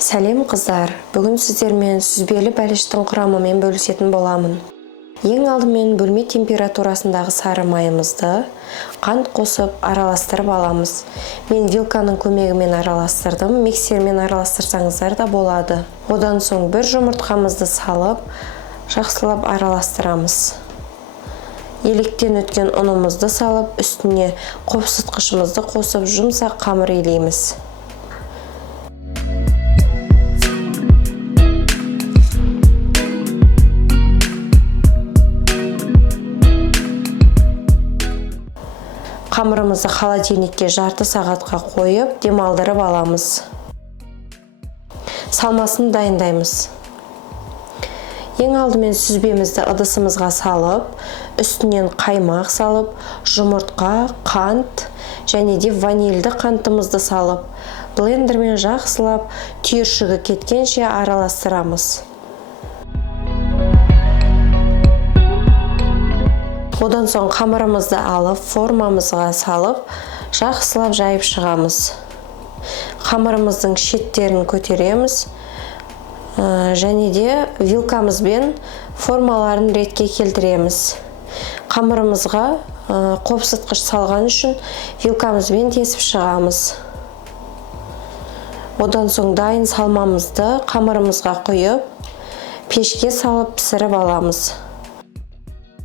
Сәлем қыздар, бүгін сіздермен сүзбелі бәліштің құрамымен бөлісетін боламын. Ең алдымен бөлме температурасындағы сары майымызды қант қосып араластырып аламыз. Мен вилканың көмегімен араластырдым, миксермен араластырсаңыздар да болады. Одан соң бір жұмыртқамызды салып, жақсылап араластырамыз. Електен өткен ұнымызды салып, үстіне қопсытқышымызды қосып, жұмсақ қамыр илейміз. Қамырымызды холодильникке жарты сағатқа қойып, демалдырып аламыз. Салмасын дайындаймыз. Ең алдымен сүзбемізді ыдысымызға салып, үстінен қаймақ салып, жұмыртқа, қант және де ванильді қантымызды салып, блендермен жақсылап, түйіршігі кеткенше араластырамыз. Одан соң қамырымызды алып, формамызға салып, жақсылап жайып шығамыз. Қамырымыздың шеттерін көтереміз және де вилкамызбен формаларын ретке келтіреміз. Қамырымызға қопсытқыш салған үшін вилкамызбен тесіп шығамыз. Одан соң дайын салмамызды қамырымызға құйып, пешке салып пісіріп аламыз.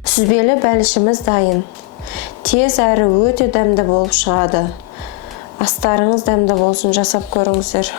Сүзбелі бәлішіміз дайын. Тез әрі өте дәмді болып шығады. Астарыңыз дәмді болсын, жасап көріңіздер.